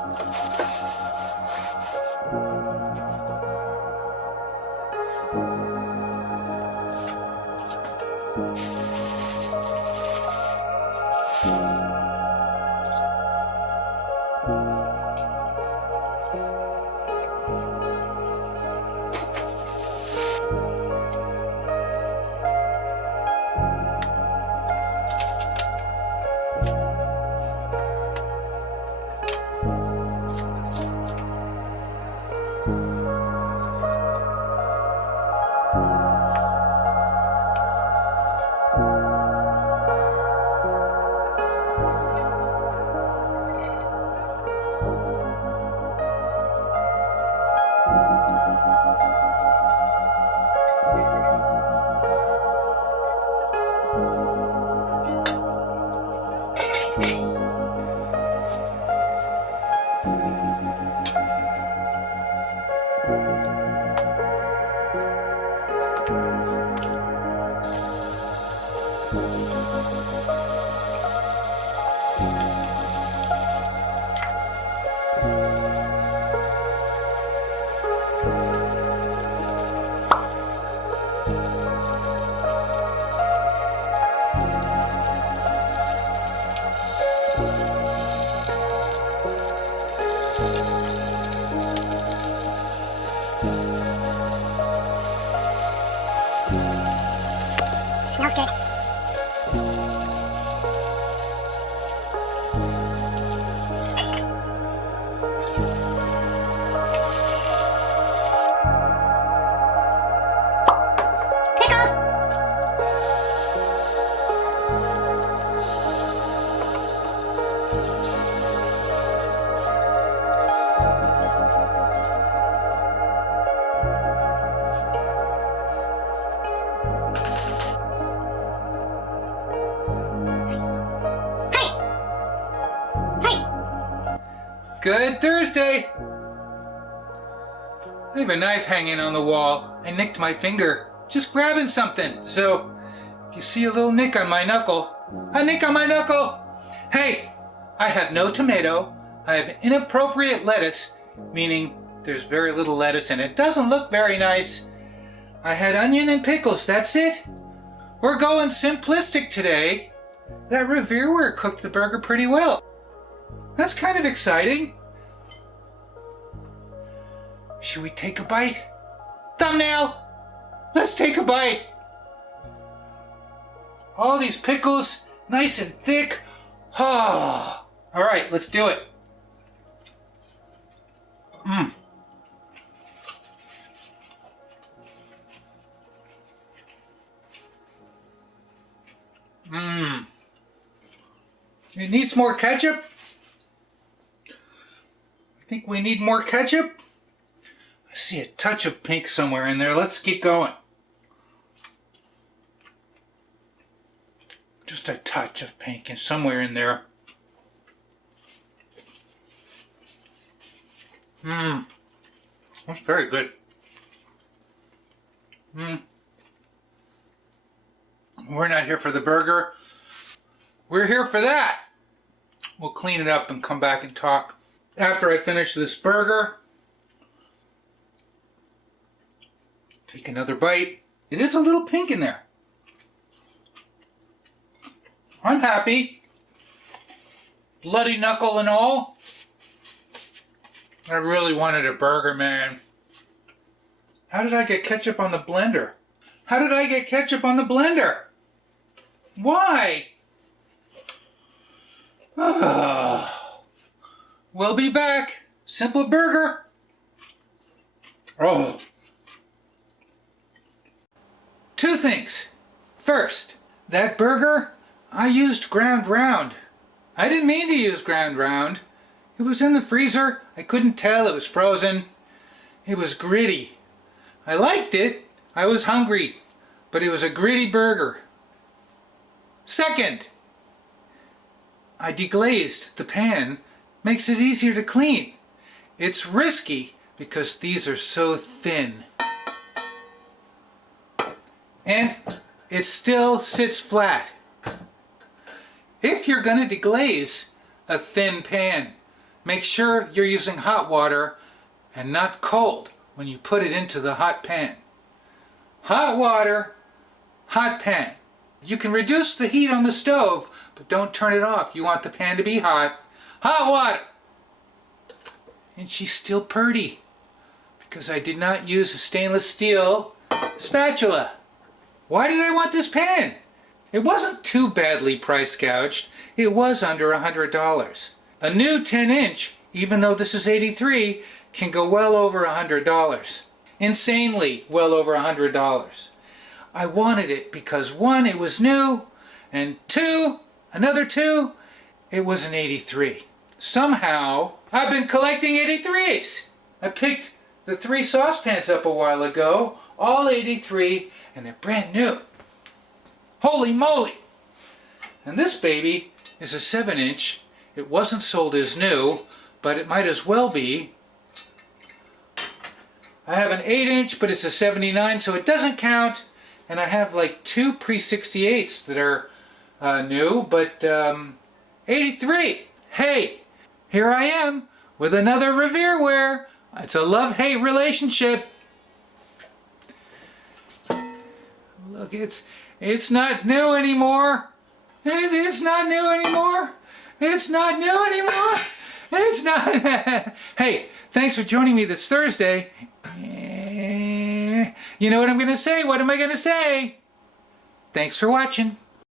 Smells good. Good Thursday! I have a knife hanging on the wall. I nicked my finger, just grabbing something. So, if you see a little nick on my knuckle, a nick on my knuckle! Hey, I have no tomato. I have inappropriate lettuce, meaning there's very little lettuce and it doesn't look very nice. I had onion and pickles, that's it. We're going simplistic today. That Revere Ware cooked the burger pretty well. That's kind of exciting. Should we take a bite? Thumbnail! Let's take a bite. All these pickles, nice and thick. Ah. All right, let's do it. Mmm. Mmm. It needs more ketchup. I think we need more ketchup. I see a touch of pink somewhere in there. Let's keep going. Just a touch of pink and somewhere in there. Mmm. That's very good. Mmm. We're not here for the burger. We're here for that. We'll clean it up and come back and talk after I finish this burger. Take another bite. It is a little pink in there. I'm happy. Bloody knuckle and all. I really wanted a burger, man. How did I get ketchup on the blender? How did I get ketchup on the blender? Why? We'll be back. Simple burger. Oh. Two things. First, that burger, I used ground round. I didn't mean to use ground round. It was in the freezer. I couldn't tell. It was frozen. It was gritty. I liked it. I was hungry. But it was a gritty burger. Second, I deglazed the pan. Makes it easier to clean. It's risky because these are so thin. And it still sits flat. If you're going to deglaze a thin pan, Make sure you're using hot water and not cold when you put it into the hot pan. Hot water, hot pan. You can reduce the heat on the stove, but don't turn it off. You want the pan to be hot. Hot water. And she's still purty because I did not use a stainless steel spatula. Why did I want this pan? It wasn't too badly price gouged. It was under $100. A new 10-inch, even though this is 83, can go well over $100. Insanely well over $100. I wanted it because 1, it was new, and 2, another 2, it was an 83. Somehow, I've been collecting 83s. I picked the 3 saucepans up a while ago, all 83, and they're brand new. Holy moly! And this baby is a 7-inch. It wasn't sold as new, but it might as well be. I have an 8-inch, but it's a 79, so it doesn't count. And I have like 2 pre-68s that are new, but 83. Hey, here I am with another Revere Ware. It's a love-hate relationship. Look, it's not new anymore. It's not new anymore. It's not new anymore. It's not. Hey, thanks for joining me this Thursday. You know what I'm going to say? What am I going to say? Thanks for watching.